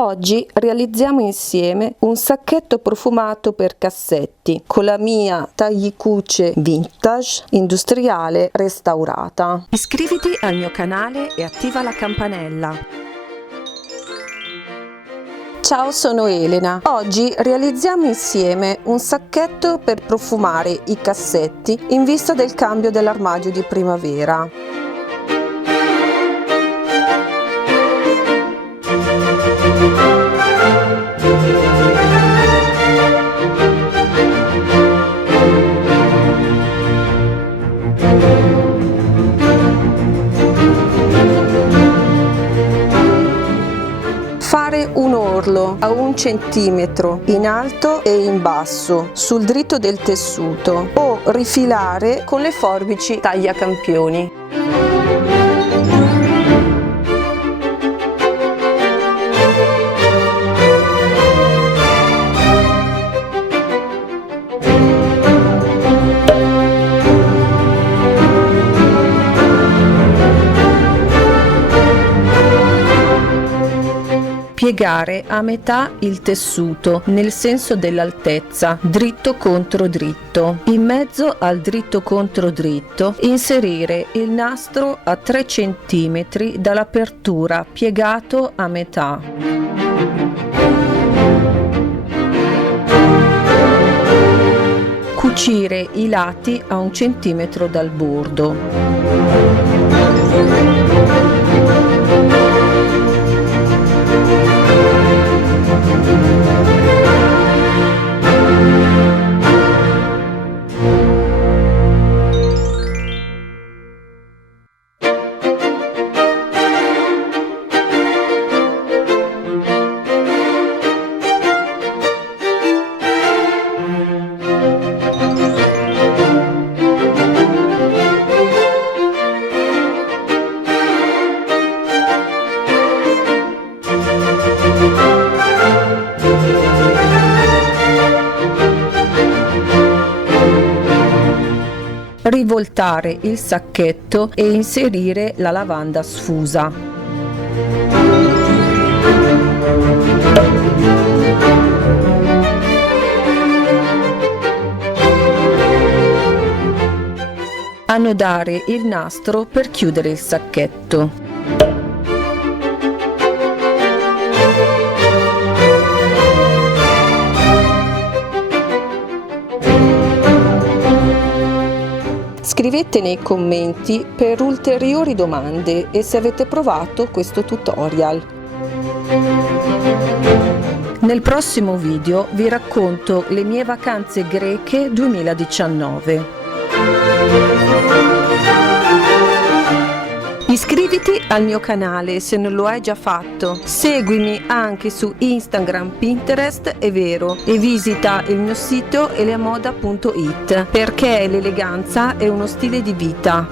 Oggi realizziamo insieme un sacchetto profumato per cassetti con la mia taglicuce vintage industriale restaurata. Iscriviti al mio canale e attiva la campanella. Ciao, sono Elena. Oggi realizziamo insieme un sacchetto per profumare i cassetti in vista del cambio dell'armadio di primavera. Fare un orlo a 1 centimetro in alto e in basso sul dritto del tessuto o rifilare con le forbici tagliacampioni. Piegare a metà il tessuto nel senso dell'altezza, dritto contro dritto. In mezzo al dritto contro dritto inserire il nastro a 3 cm dall'apertura piegato a metà. Cucire i lati a 1 centimetro dal bordo. Rivoltare il sacchetto e inserire la lavanda sfusa. Annodare il nastro per chiudere il sacchetto. Scrivete nei commenti per ulteriori domande e se avete provato questo tutorial. Nel prossimo video vi racconto le mie vacanze greche 2019. Iscriviti al mio canale se non lo hai già fatto, seguimi anche su Instagram, Pinterest e Vero e visita il mio sito eleamoda.it perché l'eleganza è uno stile di vita.